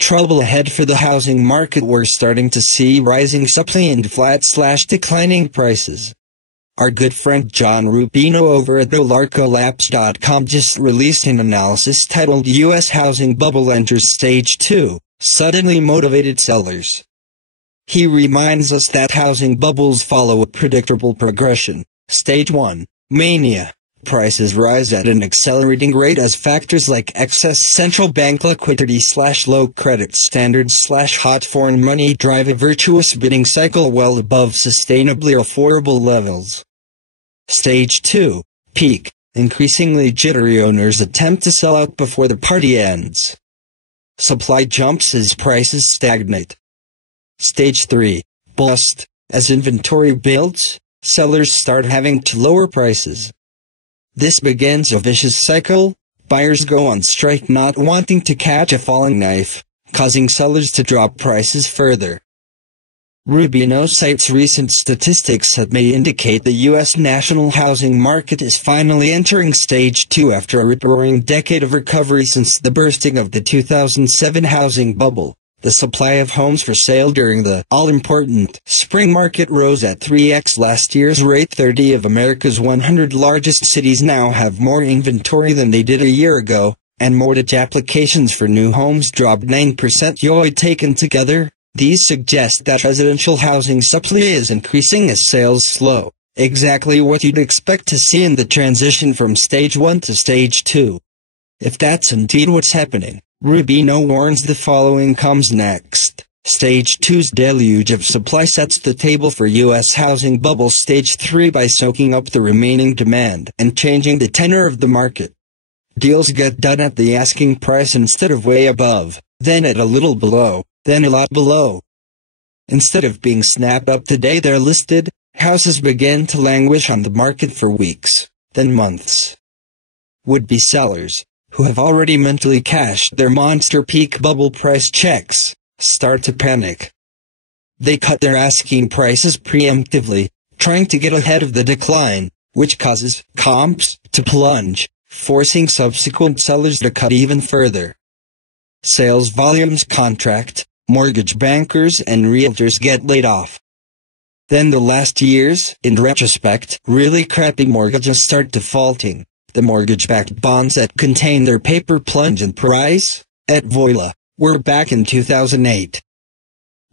trouble ahead for the housing market. We're starting to see rising supply and flat/declining prices. Our good friend John Rubino over at Olarcolabs.com just released an analysis titled U.S. Housing Bubble Enters Stage 2, Suddenly Motivated Sellers. He reminds us that housing bubbles follow a predictable progression. Stage 1, Mania. Prices rise at an accelerating rate as factors like excess central bank liquidity/low credit standards/hot foreign money drive a virtuous bidding cycle well above sustainably affordable levels. Stage 2, Peak. Increasingly jittery owners attempt to sell out before the party ends. Supply jumps as prices stagnate. Stage 3, Bust. As inventory builds, sellers start having to lower prices. This begins a vicious cycle. Buyers go on strike not wanting to catch a falling knife, causing sellers to drop prices further. Rubino cites recent statistics that may indicate the U.S. national housing market is finally entering Stage 2 after a rip-roaring decade of recovery since the bursting of the 2007 housing bubble. The supply of homes for sale during the all-important spring market rose at 3x last year's rate. 30 of America's 100 largest cities now have more inventory than they did a year ago, and mortgage applications for new homes dropped 9%. YoY taken together, these suggest that residential housing supply is increasing as sales slow, exactly what you'd expect to see in the transition from Stage 1 to Stage 2. If that's indeed what's happening, Rubino warns the following comes next. Stage 2's deluge of supply sets the table for U.S. housing bubble Stage 3 by soaking up the remaining demand and changing the tenor of the market. Deals get done at the asking price instead of way above, then at a little below, then a lot below. Instead of being snapped up today they're listed. Houses begin to languish on the market for weeks, then months. Would-be sellers, who have already mentally cashed their monster peak bubble price checks, start to panic. They cut their asking prices preemptively, trying to get ahead of the decline, which causes comps to plunge, forcing subsequent sellers to cut even further. Sales volumes contract, mortgage bankers and realtors get laid off. Then the last years, in retrospect, really crappy mortgages start defaulting. The mortgage-backed bonds that contain their paper plunge in price. At Voila, we're back in 2008.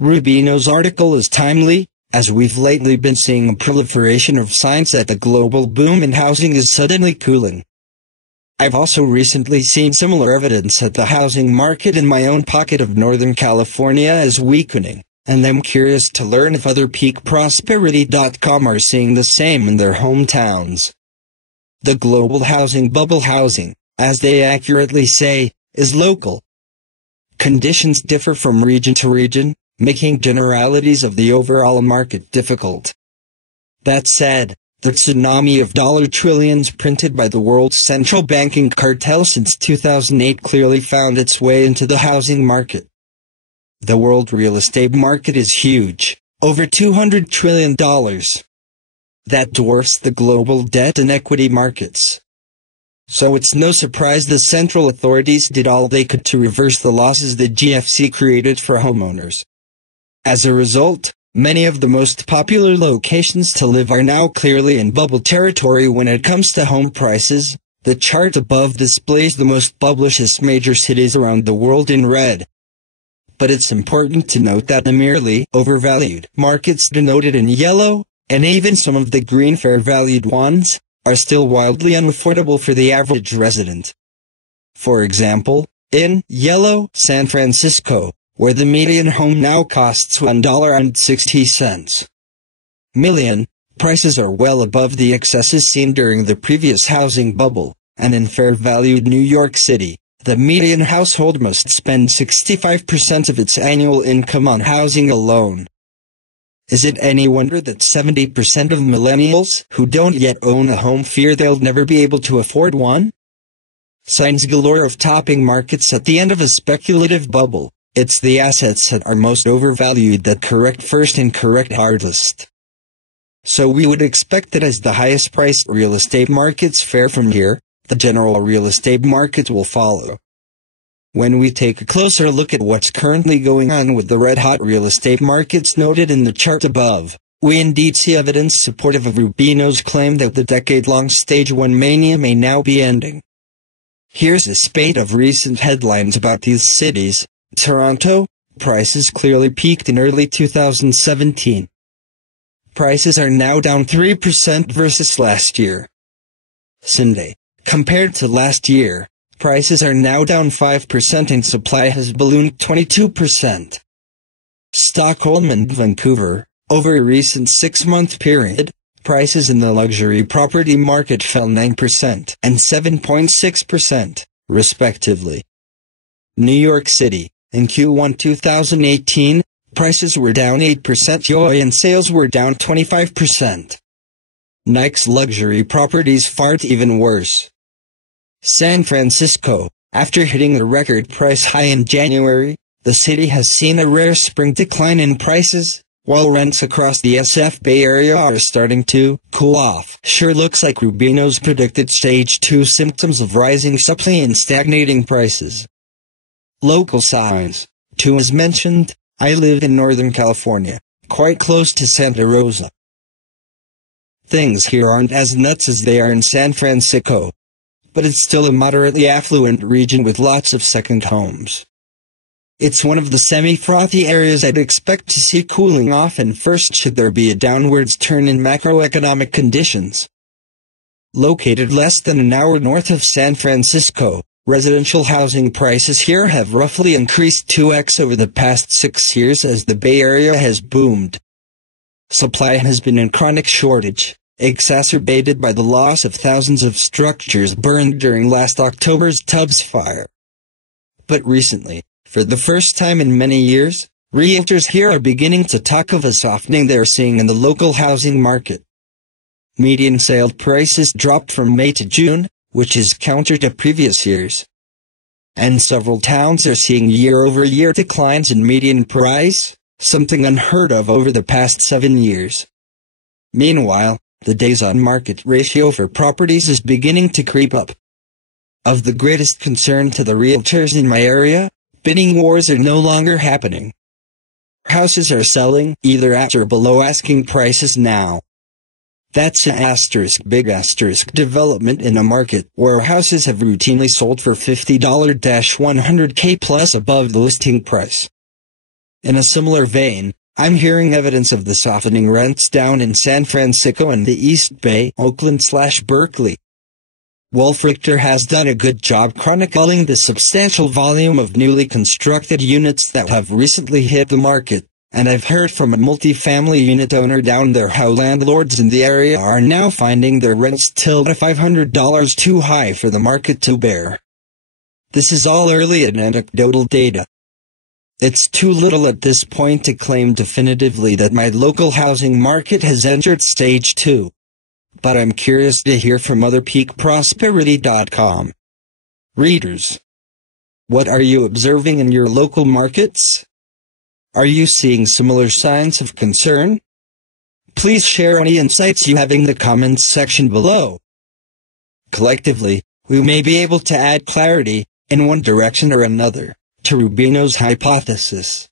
Rubino's article is timely, as we've lately been seeing a proliferation of signs that the global boom in housing is suddenly cooling. I've also recently seen similar evidence that the housing market in my own pocket of Northern California is weakening, and I'm curious to learn if other peakprosperity.com are seeing the same in their hometowns. The global housing bubble housing, as they accurately say, is local. Conditions differ from region to region, making generalities of the overall market difficult. That said, the tsunami of dollar trillions printed by the world's central banking cartel since 2008 clearly found its way into the housing market. The world real estate market is huge, over $200 trillion. That dwarfs the global debt and equity markets. So it's no surprise the central authorities did all they could to reverse the losses the GFC created for homeowners. As a result, many of the most popular locations to live are now clearly in bubble territory when it comes to home prices. The chart above displays the most published major cities around the world in red. But it's important to note that the merely overvalued markets denoted in yellow, and even some of the green fair-valued ones, are still wildly unaffordable for the average resident. For example, in yellow San Francisco, where the median home now costs $1.60 million, prices are well above the excesses seen during the previous housing bubble, and in fair-valued New York City, the median household must spend 65% of its annual income on housing alone. Is it any wonder that 70% of millennials who don't yet own a home fear they'll never be able to afford one? Signs galore of topping markets at the end of a speculative bubble. It's the assets that are most overvalued that correct first and correct hardest. So we would expect that as the highest priced real estate markets fare from here, the general real estate market will follow. When we take a closer look at what's currently going on with the red-hot real estate markets noted in the chart above, we indeed see evidence supportive of Rubino's claim that the decade-long Stage 1 mania may now be ending. Here's a spate of recent headlines about these cities. Toronto, prices clearly peaked in early 2017. Prices are now down 3% versus last year. Sydney, compared to last year, prices are now down 5% and supply has ballooned 22%. Stockholm and Vancouver, over a recent 6-month period, prices in the luxury property market fell 9% and 7.6%, respectively. New York City, in Q1 2018, prices were down 8% and sales were down 25%. Nike's luxury properties fared even worse. San Francisco, after hitting a record price high in January, the city has seen a rare spring decline in prices, while rents across the SF Bay Area are starting to cool off. Sure looks like Rubino's predicted Stage 2 symptoms of rising supply and stagnating prices. Local signs. 2 as mentioned, I live in Northern California, quite close to Santa Rosa. Things here aren't as nuts as they are in San Francisco, but it's still a moderately affluent region with lots of second homes. It's one of the semi-frothy areas I'd expect to see cooling off and first should there be a downwards turn in macroeconomic conditions. Located less than an hour north of San Francisco, residential housing prices here have roughly increased 2x over the past 6 years as the Bay Area has boomed. Supply has been in chronic shortage, exacerbated by the loss of thousands of structures burned during last October's Tubbs fire. But recently, for the first time in many years, realtors here are beginning to talk of a softening they're seeing in the local housing market. Median sale prices dropped from May to June, which is counter to previous years. And several towns are seeing year-over-year declines in median price, something unheard of over the past 7 years. Meanwhile, the days on market ratio for properties is beginning to creep up. Of the greatest concern to the realtors in my area, bidding wars are no longer happening. Houses are selling either at or below asking prices now. That's a big asterisk development in a market where houses have routinely sold for $50-100K plus above the listing price. In a similar vein, I'm hearing evidence of the softening rents down in San Francisco and the East Bay, Oakland/Berkeley. Wolf Richter has done a good job chronicling the substantial volume of newly constructed units that have recently hit the market, and I've heard from a multifamily unit owner down there how landlords in the area are now finding their rents $500 too high for the market to bear. This is all early and anecdotal data. It's too little at this point to claim definitively that my local housing market has entered Stage 2. But I'm curious to hear from other peakprosperity.com readers. What are you observing in your local markets? Are you seeing similar signs of concern? Please share any insights you have in the comments section below. Collectively, we may be able to add clarity, in one direction or another, to Rubino's hypothesis.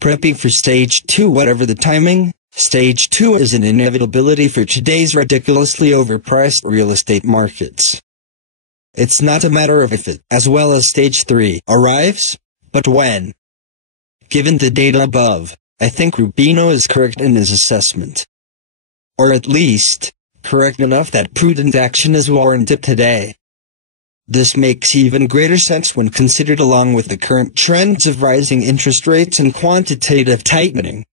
Prepping for Stage 2 whatever the timing, Stage 2 is an inevitability for today's ridiculously overpriced real estate markets. It's not a matter of if it, as well as Stage 3, arrives, but when. Given the data above, I think Rubino is correct in his assessment. Or at least, correct enough that prudent action is warranted today. This makes even greater sense when considered along with the current trends of rising interest rates and quantitative tightening.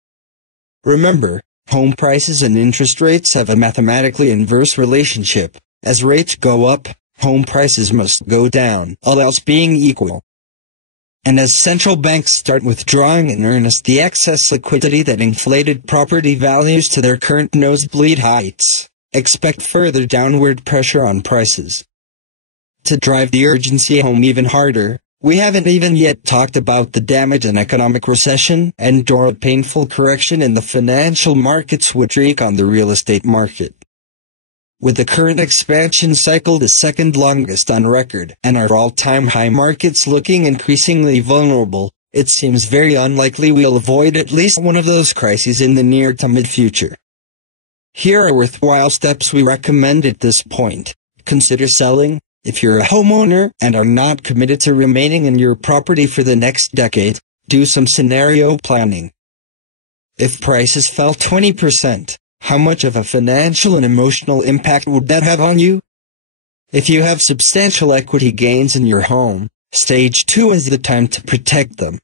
Remember, home prices and interest rates have a mathematically inverse relationship. As rates go up, home prices must go down, all else being equal. And as central banks start withdrawing in earnest the excess liquidity that inflated property values to their current nosebleed heights, expect further downward pressure on prices. To drive the urgency home even harder, we haven't even yet talked about the damage an economic recession and/or a painful correction in the financial markets would wreak on the real estate market. With the current expansion cycle the second longest on record and our all-time high markets looking increasingly vulnerable, it seems very unlikely we'll avoid at least one of those crises in the near to mid-future. Here are worthwhile steps we recommend at this point. Consider selling, if you're a homeowner and are not committed to remaining in your property for the next decade. Do some scenario planning. If prices fell 20%, how much of a financial and emotional impact would that have on you? If you have substantial equity gains in your home, stage 2 is the time to protect them.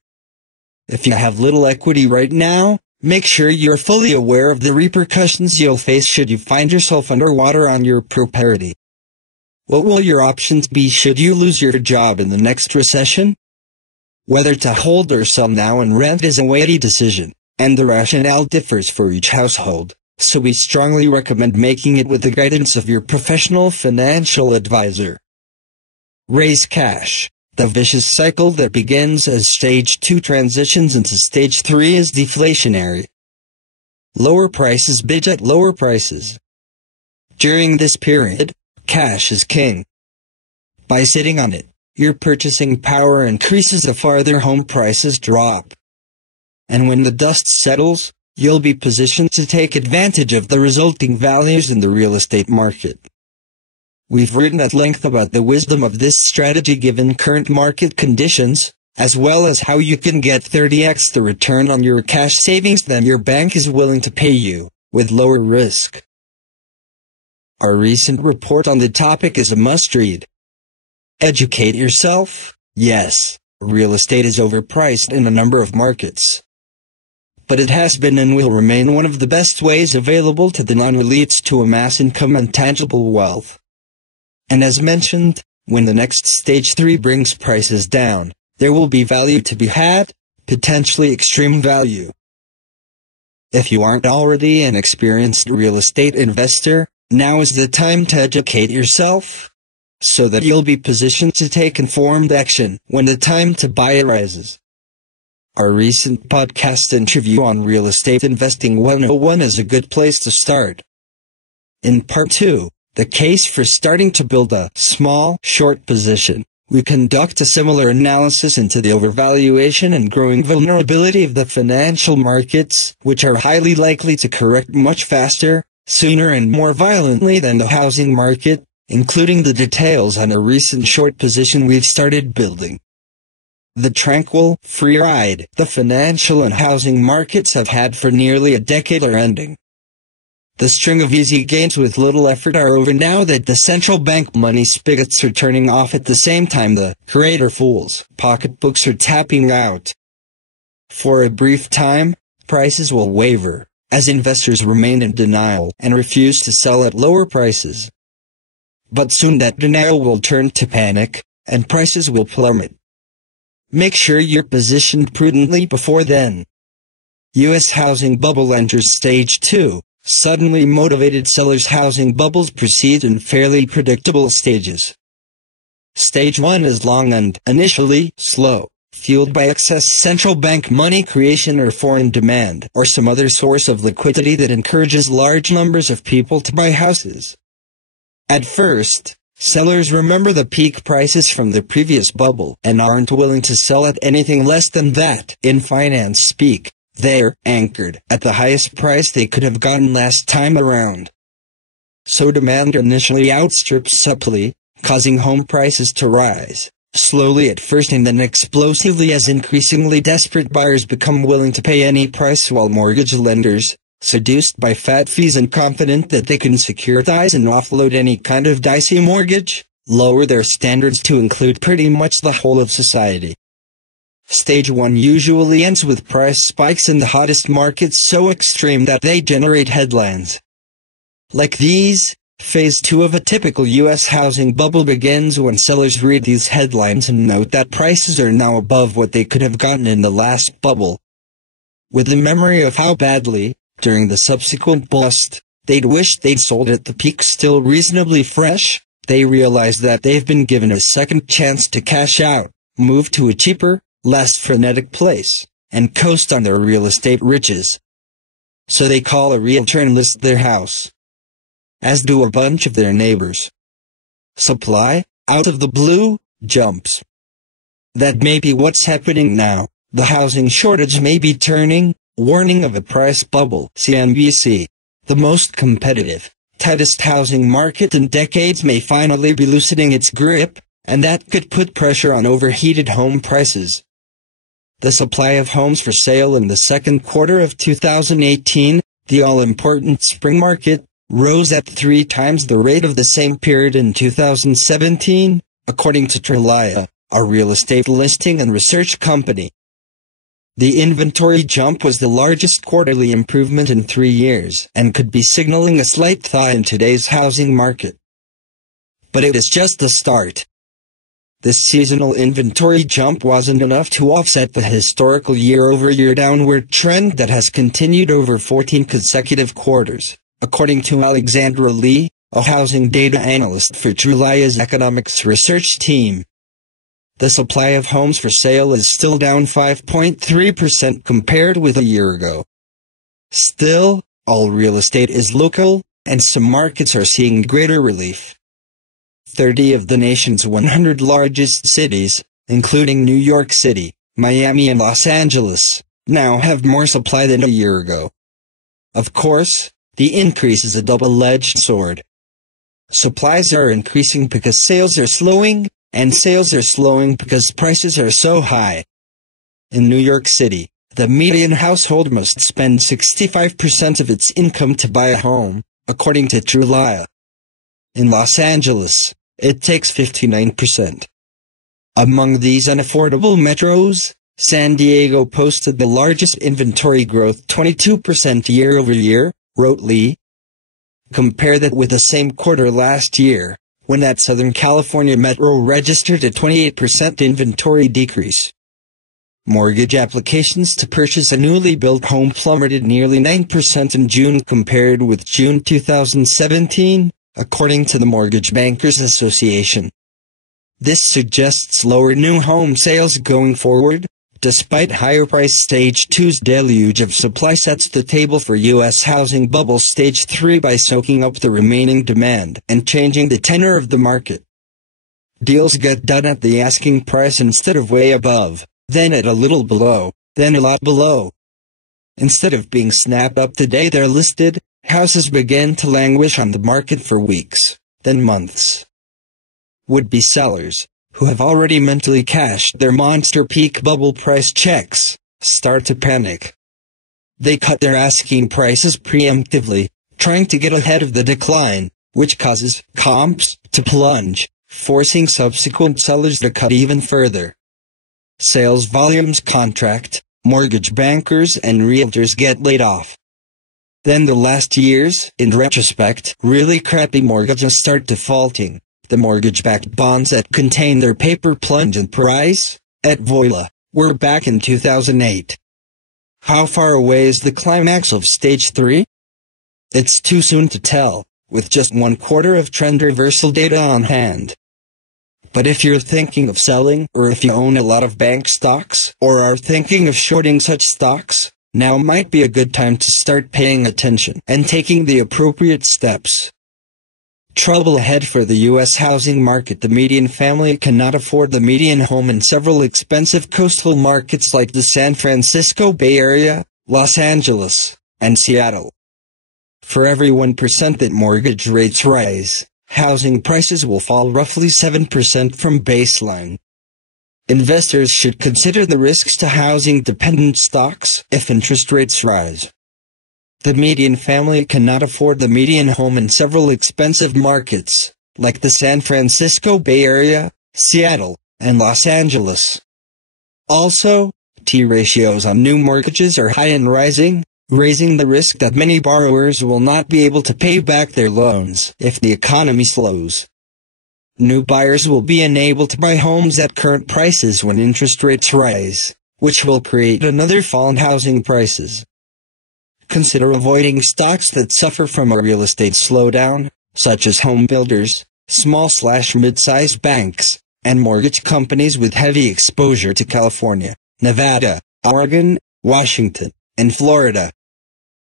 If you have little equity right now, make sure you're fully aware of the repercussions you'll face should you find yourself underwater on your property. What will your options be should you lose your job in the next recession? Whether to hold or sell now and rent is a weighty decision, and the rationale differs for each household, so we strongly recommend making it with the guidance of your professional financial advisor. Raise cash. The vicious cycle that begins as stage 2 transitions into stage 3 is deflationary. Lower prices bid at lower prices. During this period, cash is king. By sitting on it, your purchasing power increases the farther home prices drop. And when the dust settles, you'll be positioned to take advantage of the resulting values in the real estate market. We've written at length about the wisdom of this strategy given current market conditions, as well as how you can get 30x the return on your cash savings than your bank is willing to pay you, with lower risk. Our recent report on the topic is a must-read. Educate yourself. Yes, real estate is overpriced in a number of markets. But it has been and will remain one of the best ways available to the non-elites to amass income and tangible wealth. And as mentioned, when the next stage 3 brings prices down, there will be value to be had, potentially extreme value. If you aren't already an experienced real estate investor, now is the time to educate yourself, so that you'll be positioned to take informed action when the time to buy arises. Our recent podcast interview on Real Estate Investing 101 is a good place to start. In part 2, the case for starting to build a small, short position, we conduct a similar analysis into the overvaluation and growing vulnerability of the financial markets, which are highly likely to correct much faster, sooner and more violently than the housing market, including the details on a recent short position we've started building. The tranquil, free ride the financial and housing markets have had for nearly a decade are ending. The string of easy gains with little effort are over now that the central bank money spigots are turning off at the same time the greater fools' pocketbooks are tapping out. For a brief time, prices will waver, as investors remain in denial and refuse to sell at lower prices. But soon that denial will turn to panic, and prices will plummet. Make sure you're positioned prudently before then. U.S. housing bubble enters stage 2. Suddenly motivated sellers' housing bubbles proceed in fairly predictable stages. Stage 1 is long and, initially, slow, fueled by excess central bank money creation or foreign demand or some other source of liquidity that encourages large numbers of people to buy houses. At first, sellers remember the peak prices from the previous bubble and aren't willing to sell at anything less than that. In finance speak, they're anchored at the highest price they could have gotten last time around. So demand initially outstrips supply, causing home prices to rise, slowly at first and then explosively as increasingly desperate buyers become willing to pay any price while mortgage lenders, seduced by fat fees and confident that they can securitize and offload any kind of dicey mortgage, lower their standards to include pretty much the whole of society. Stage 1 usually ends with price spikes in the hottest markets so extreme that they generate headlines. Like these, Phase 2 of a typical U.S. housing bubble begins when sellers read these headlines and note that prices are now above what they could have gotten in the last bubble. With the memory of how badly, during the subsequent bust, they'd wished they'd sold at the peak still reasonably fresh, they realize that they've been given a second chance to cash out, move to a cheaper, less frenetic place, and coast on their real estate riches. So they call a realtor and list their house. as do a bunch of their neighbors. Supply, out of the blue, jumps. That may be what's happening now. The housing shortage may be turning, warning of a price bubble. CNBC. The most competitive, tightest housing market in decades may finally be loosening its grip, and that could put pressure on overheated home prices. The supply of homes for sale in the second quarter of 2018, the all-important spring market, rose at 3 times the rate of the same period in 2017, according to Trulia, a real estate listing and research company. The inventory jump was the largest quarterly improvement in 3 years and could be signaling a slight thaw in today's housing market. But it is just the start. This seasonal inventory jump wasn't enough to offset the historical year-over-year downward trend that has continued over 14 consecutive quarters, according to Alexandra Lee, a housing data analyst for Trulia's economics research team. The supply of homes for sale is still down 5.3% compared with a year ago. Still, all real estate is local, and some markets are seeing greater relief. 30 of the nation's 100 largest cities, including New York City, Miami and Los Angeles, now have more supply than a year ago. Of course, the increase is a double-edged sword. Supplies are increasing because sales are slowing, and sales are slowing because prices are so high. In New York City, the median household must spend 65% of its income to buy a home, according to Trulia. In Los Angeles, it takes 59%. Among these unaffordable metros, San Diego posted the largest inventory growth, 22% year-over-year, wrote Lee. Compare that with the same quarter last year, when that Southern California metro registered a 28% inventory decrease. Mortgage applications to purchase a newly built home plummeted nearly 9% in June compared with June 2017, according to the Mortgage Bankers Association. This suggests lower new home sales going forward, despite higher price Stage 2's deluge of supply sets the table for U.S. housing bubble Stage 3 by soaking up the remaining demand and changing the tenor of the market. Deals get done at the asking price instead of way above, then at a little below, then a lot below. Instead of being snapped up the day they're listed, houses begin to languish on the market for weeks, then months. Would-be sellers, who have already mentally cashed their monster peak bubble price checks, start to panic. They cut their asking prices preemptively, trying to get ahead of the decline, which causes comps to plunge, forcing subsequent sellers to cut even further. Sales volumes contract, mortgage bankers and realtors get laid off. Then the last year's, in retrospect, really crappy mortgages start defaulting. The mortgage-backed bonds that contain their paper plunge in price, at Voila, were back in 2008. How far away is the climax of Stage 3? It's too soon to tell, with just 1 quarter of trend reversal data on hand. But if you're thinking of selling, or if you own a lot of bank stocks, or are thinking of shorting such stocks, now might be a good time to start paying attention and taking the appropriate steps. Trouble ahead for the U.S. housing market. The median family cannot afford the median home in several expensive coastal markets like the San Francisco Bay Area, Los Angeles, and Seattle. For every 1% that mortgage rates rise, housing prices will fall roughly 7% from baseline. Investors should consider the risks to housing-dependent stocks if interest rates rise. The median family cannot afford the median home in several expensive markets, like the San Francisco Bay Area, Seattle, and Los Angeles. Also, T-ratios on new mortgages are high and rising, raising the risk that many borrowers will not be able to pay back their loans if the economy slows. New buyers will be unable to buy homes at current prices when interest rates rise, which will create another fall in housing prices. Consider avoiding stocks that suffer from a real estate slowdown, such as home builders, small/mid-sized banks, and mortgage companies with heavy exposure to California, Nevada, Oregon, Washington, and Florida.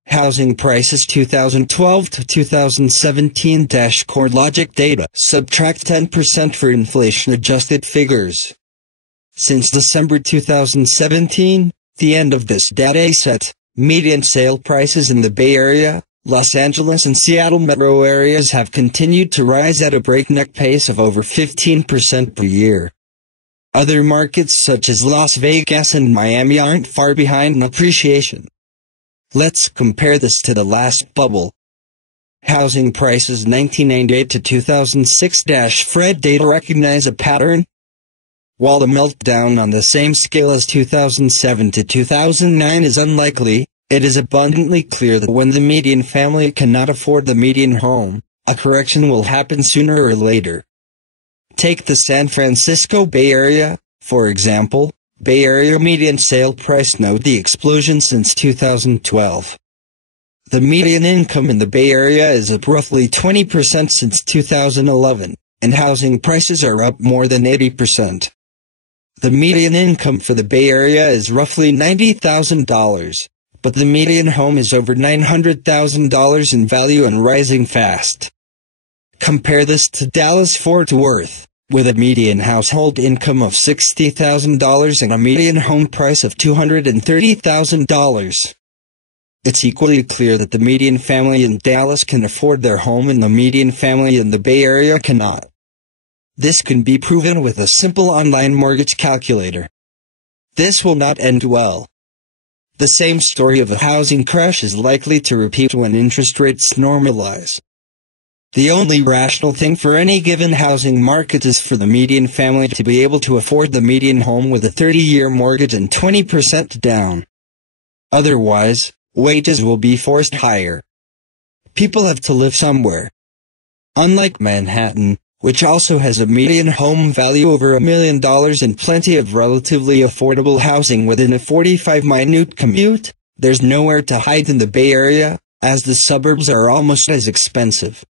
Housing prices 2012 to 2017 CoreLogic data. Subtract 10% for inflation-adjusted figures. Since December 2017, the end of this data set, median sale prices in the Bay Area, Los Angeles and Seattle metro areas have continued to rise at a breakneck pace of over 15% per year. Other markets such as Las Vegas and Miami aren't far behind in appreciation. Let's compare this to the last bubble. Housing prices 1998 to 2006 Fred data recognize a pattern. While the meltdown on the same scale as 2007 to 2009 is unlikely, it is abundantly clear that when the median family cannot afford the median home, a correction will happen sooner or later. Take the San Francisco Bay Area, for example. Bay Area median sale price note the explosion since 2012. The median income in the Bay Area is up roughly 20% since 2011, and housing prices are up more than 80%. The median income for the Bay Area is roughly $90,000, but the median home is over $900,000 in value and rising fast. Compare this to Dallas-Fort Worth, with a median household income of $60,000 and a median home price of $230,000. It's equally clear that the median family in Dallas can afford their home and the median family in the Bay Area cannot. This can be proven with a simple online mortgage calculator. This will not end well. The same story of a housing crash is likely to repeat when interest rates normalize. The only rational thing for any given housing market is for the median family to be able to afford the median home with a 30-year mortgage and 20% down. Otherwise, wages will be forced higher. People have to live somewhere. Unlike Manhattan, which also has a median home value over $1 million and plenty of relatively affordable housing within a 45-minute commute, there's nowhere to hide in the Bay Area, as the suburbs are almost as expensive.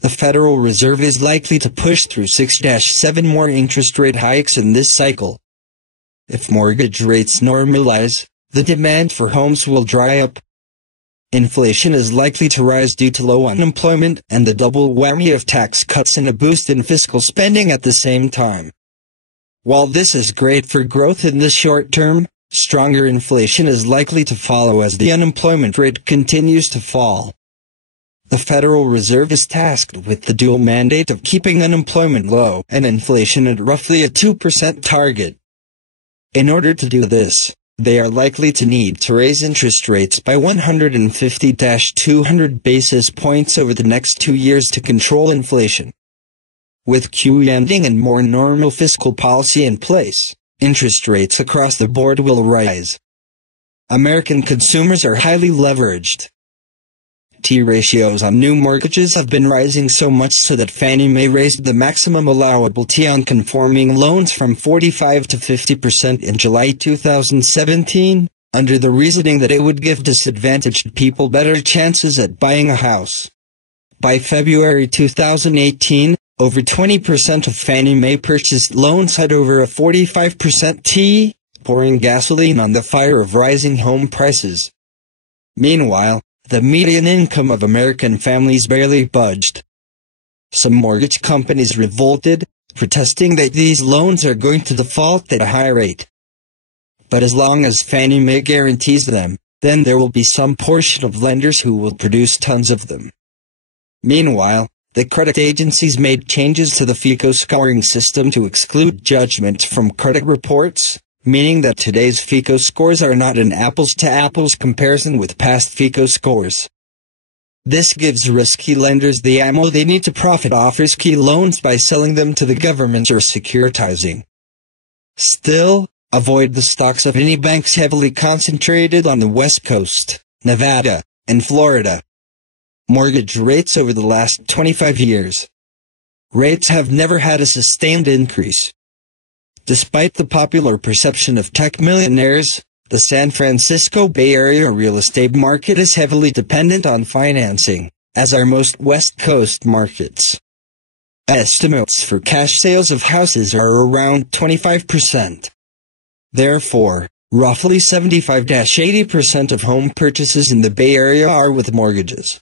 The Federal Reserve is likely to push through 6-7 more interest rate hikes in this cycle. If mortgage rates normalize, the demand for homes will dry up. Inflation is likely to rise due to low unemployment and the double whammy of tax cuts and a boost in fiscal spending at the same time. While this is great for growth in the short term, stronger inflation is likely to follow as the unemployment rate continues to fall. The Federal Reserve is tasked with the dual mandate of keeping unemployment low and inflation at roughly a 2% target. In order to do this, they are likely to need to raise interest rates by 150-200 basis points over the next 2 years to control inflation. With QE ending and more normal fiscal policy in place, interest rates across the board will rise. American consumers are highly leveraged. T-ratios on new mortgages have been rising so much so that Fannie Mae raised the maximum allowable T on conforming loans from 45% to 50% in July 2017, under the reasoning that it would give disadvantaged people better chances at buying a house. By February 2018, over 20% of Fannie Mae purchased loans had over a 45% T, pouring gasoline on the fire of rising home prices. Meanwhile, the median income of American families barely budged. Some mortgage companies revolted, protesting that these loans are going to default at a high rate. But as long as Fannie Mae guarantees them, then there will be some portion of lenders who will produce tons of them. Meanwhile, the credit agencies made changes to the FICO scoring system to exclude judgments from credit reports, meaning that today's FICO scores are not an apples-to-apples comparison with past FICO scores. This gives risky lenders the ammo they need to profit off risky loans by selling them to the government or securitizing. Still, avoid the stocks of any banks heavily concentrated on the West Coast, Nevada, and Florida. Mortgage rates over the last 25 years. Rates have never had a sustained increase. Despite the popular perception of tech millionaires, the San Francisco Bay Area real estate market is heavily dependent on financing, as are most West Coast markets. Estimates for cash sales of houses are around 25%. Therefore, Roughly 75–80% of home purchases in the Bay Area are with mortgages.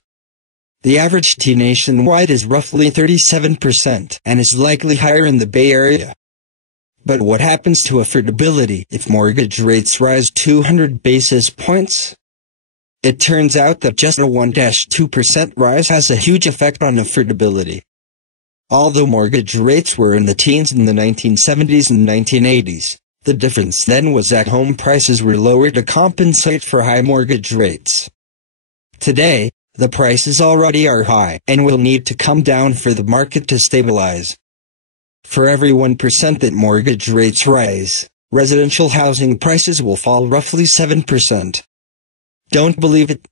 The average T nationwide is roughly 37% and is likely higher in the Bay Area. But what happens to affordability if mortgage rates rise 200 basis points? It turns out that just a 1–2% rise has a huge effect on affordability. Although mortgage rates were in the teens in the 1970s and 1980s, the difference then was that home prices were lower to compensate for high mortgage rates. Today, the prices already are high and will need to come down for the market to stabilize. For every 1% that mortgage rates rise, residential housing prices will fall roughly 7%. Don't believe it?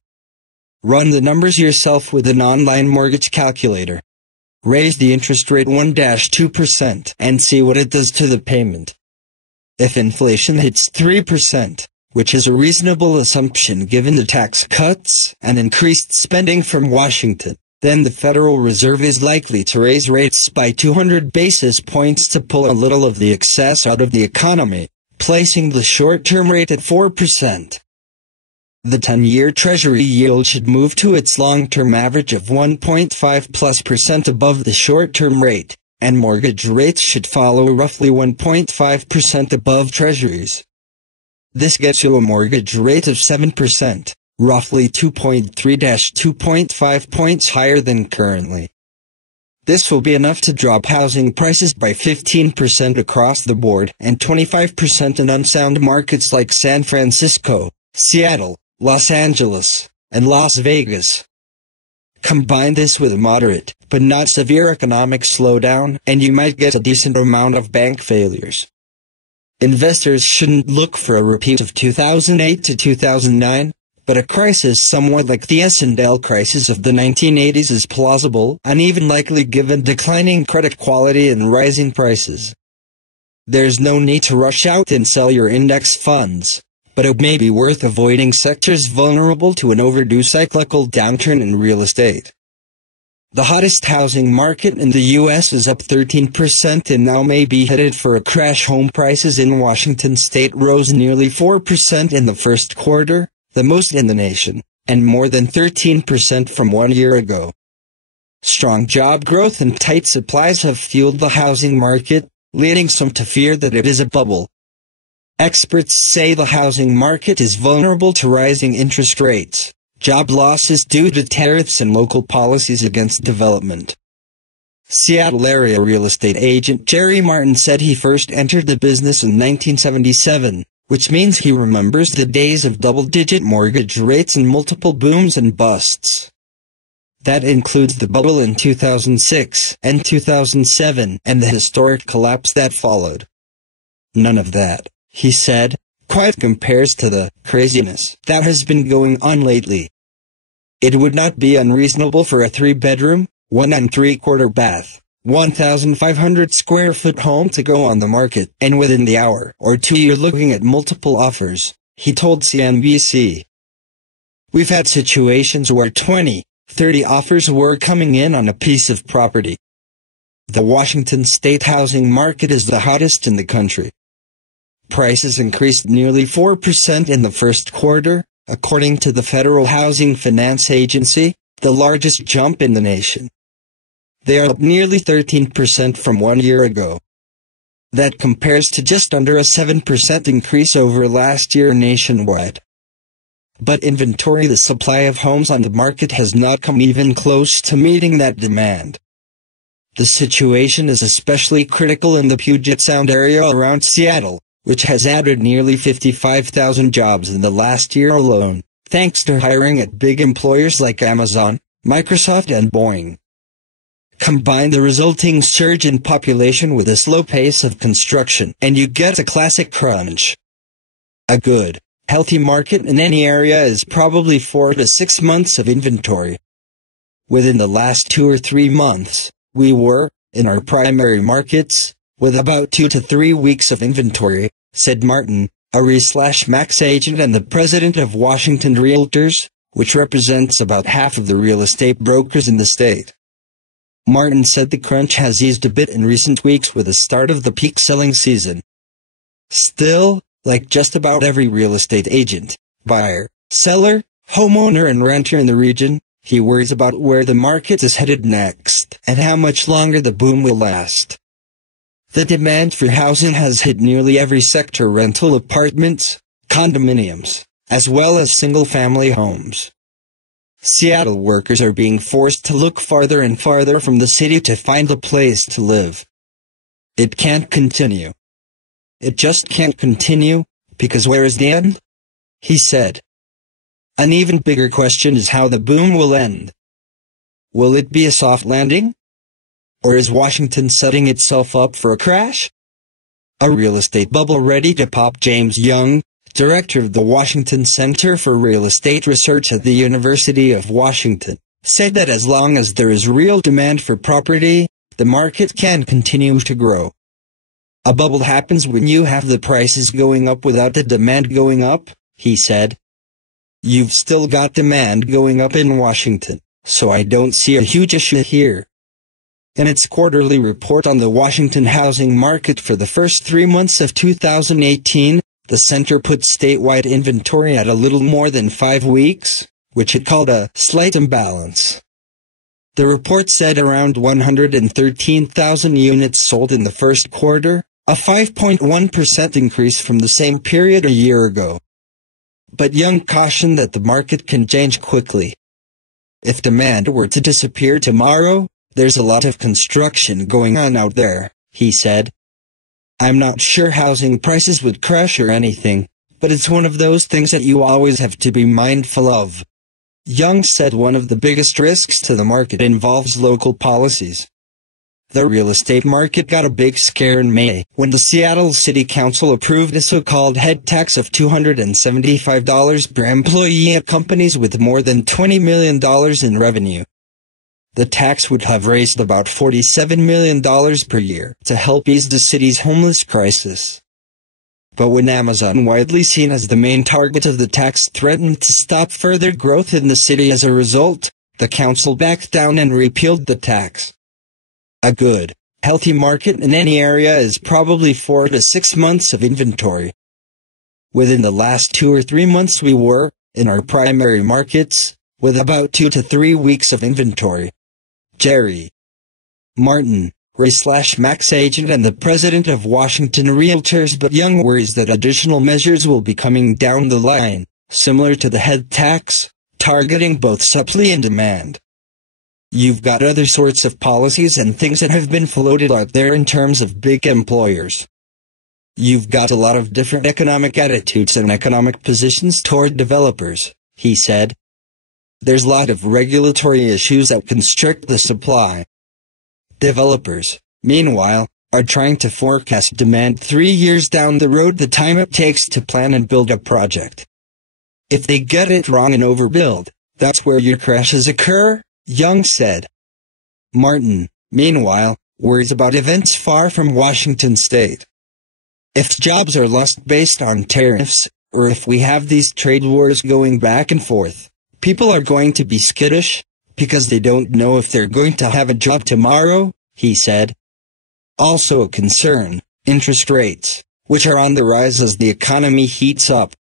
Run the numbers yourself with an online mortgage calculator. Raise the interest rate 1–2% and see what it does to the payment. If inflation hits 3%, which is a reasonable assumption given the tax cuts and increased spending from Washington, then the Federal Reserve is likely to raise rates by 200 basis points to pull a little of the excess out of the economy, placing the short-term rate at 4%. The 10-year Treasury yield should move to its long-term average of 1.5+% above the short-term rate, and mortgage rates should follow roughly 1.5% above Treasuries. This gets you a mortgage rate of 7%, roughly 2.3–2.5 points higher than currently. This will be enough to drop housing prices by 15% across the board and 25% in unsound markets like San Francisco, Seattle, Los Angeles, and Las Vegas. Combine this with a moderate, but not severe economic slowdown, and you might get a decent amount of bank failures. Investors shouldn't look for a repeat of 2008 to 2009, but a crisis somewhat like the S&L crisis of the 1980s is plausible and even likely given declining credit quality and rising prices. There's no need to rush out and sell your index funds, but it may be worth avoiding sectors vulnerable to an overdue cyclical downturn in real estate. The hottest housing market in the U.S. is up 13% and now may be headed for a crash. Home prices in Washington state rose nearly 4% in the first quarter, the most in the nation, and more than 13% from 1 year ago. Strong job growth and tight supplies have fueled the housing market, leading some to fear that it is a bubble. Experts say the housing market is vulnerable to rising interest rates, job losses due to tariffs and local policies against development. Seattle area real estate agent Jerry Martin said he first entered the business in 1977, which means he remembers the days of double-digit mortgage rates and multiple booms and busts. That includes the bubble in 2006 and 2007 and the historic collapse that followed. None of that, he said, quite compares to the craziness that has been going on lately. It would not be unreasonable for a 3-bedroom, 1 3/4 bath, 1,500 square foot home to go on the market, and within the hour or two you're looking at multiple offers, he told CNBC. We've had situations where 20, 30 offers were coming in on a piece of property. The Washington state housing market is the hottest in the country. Prices increased nearly 4% in the first quarter, according to the Federal Housing Finance Agency, the largest jump in the nation. They are up nearly 13% from 1 year ago. That compares to just under a 7% increase over last year nationwide. But inventory, the supply of homes on the market, has not come even close to meeting that demand. The situation is especially critical in the Puget Sound area around Seattle, which has added nearly 55,000 jobs in the last year alone, thanks to hiring at big employers like Amazon, Microsoft and Boeing. Combine the resulting surge in population with a slow pace of construction, and you get a classic crunch. A good, healthy market in any area is probably 4 to 6 months of inventory. Within the last 2 or 3 months, we were, in our primary markets, with about 2 to 3 weeks of inventory, said Martin, a RE/MAX agent and the president of Washington Realtors, which represents about half of the real estate brokers in the state. Martin said the crunch has eased a bit in recent weeks with the start of the peak selling season. Still, Like just about every real estate agent, buyer, seller, homeowner and renter in the region, he worries about where the market is headed next and how much longer the boom will last. The demand for housing has hit nearly every sector: rental apartments, condominiums, as well as single-family homes. Seattle workers are being forced to look farther and farther from the city to find a place to live. It can't continue. It just can't continue, because where is the end? He said. An even bigger question is how the boom will end. Will it be a soft landing? Or is Washington setting itself up for a crash? A real estate bubble ready to pop. James Young, director of the Washington Center for Real Estate Research at the University of Washington, said that as long as there is real demand for property, the market can continue to grow. A bubble happens when you have the prices going up without the demand going up, he said. You've still got demand going up in Washington, so I don't see a huge issue here. In its quarterly report on the Washington housing market for the first 3 months of 2018, the center put statewide inventory at a little more than 5 weeks, which it called a slight imbalance. The report said around 113,000 units sold in the first quarter, a 5.1% increase from the same period a year ago. But Young cautioned that the market can change quickly. If demand were to disappear tomorrow, there's a lot of construction going on out there, he said. I'm not sure housing prices would crash or anything, but it's one of those things that you always have to be mindful of. Young said one of the biggest risks to the market involves local policies. The real estate market got a big scare in May when the Seattle City Council approved a so-called head tax of $275 per employee at companies with more than $20 million in revenue. The tax would have raised about $47 million per year to help ease the city's homeless crisis. But when Amazon, widely seen as the main target of the tax, threatened to stop further growth in the city as a result, the council backed down and repealed the tax. A good, healthy market in any area is probably 4 to 6 months of inventory. Within the last 2 or 3 months we were, in our primary markets, with about 2 to 3 weeks of inventory. Jerry Martin, Ray/Max agent and the president of Washington Realtors. But Young worries that additional measures will be coming down the line, similar to the head tax, targeting both supply and demand. You've got other sorts of policies and things that have been floated out there in terms of big employers. You've got a lot of different economic attitudes and economic positions toward developers, he said. There's a lot of regulatory issues that constrict the supply. Developers, meanwhile, are trying to forecast demand 3 years down the road, the time it takes to plan and build a project. If they get it wrong and overbuild, that's where your crashes occur, Young said. Martin, meanwhile, worries about events far from Washington state. If jobs are lost based on tariffs, or if we have these trade wars going back and forth, people are going to be skittish, because they don't know if they're going to have a job tomorrow, he said. Also a concern, interest rates, which are on the rise as the economy heats up.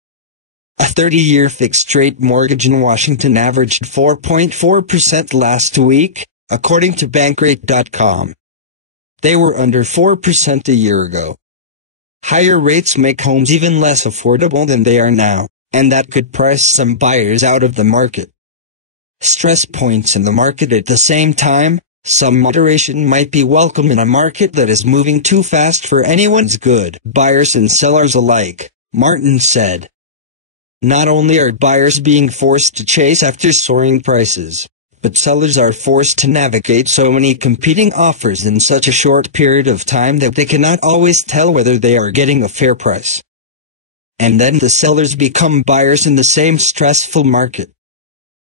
A 30-year fixed-rate mortgage in Washington averaged 4.4% last week, according to Bankrate.com. They were under 4% a year ago. Higher rates make homes even less affordable than they are now, and that could price some buyers out of the market. Stress points in the market at the same time. Some moderation might be welcome in a market that is moving too fast for anyone's good, buyers and sellers alike, Martin said. Not only are buyers being forced to chase after soaring prices, but sellers are forced to navigate so many competing offers in such a short period of time that they cannot always tell whether they are getting a fair price. And then the sellers become buyers in the same stressful market.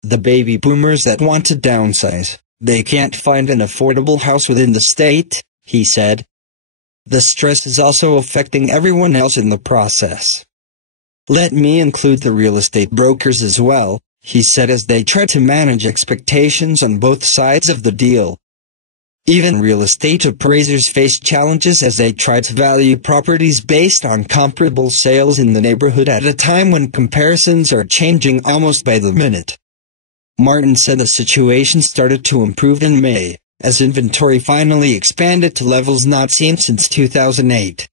The baby boomers that want to downsize, they can't find an affordable house within the state, he said. The stress is also affecting everyone else in the process. Let me include the real estate brokers as well, he said, as they try to manage expectations on both sides of the deal. Even real estate appraisers face challenges as they try to value properties based on comparable sales in the neighborhood at a time when comparisons are changing almost by the minute. Martin said the situation started to improve in May, as inventory finally expanded to levels not seen since 2008.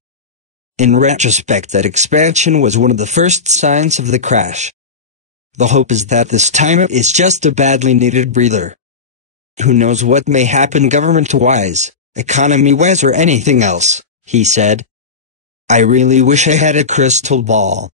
In retrospect, that expansion was one of the first signs of the crash. The hope is that this time it is just a badly needed breather. Who knows what may happen government-wise, economy-wise or anything else, he said. I really wish I had a crystal ball.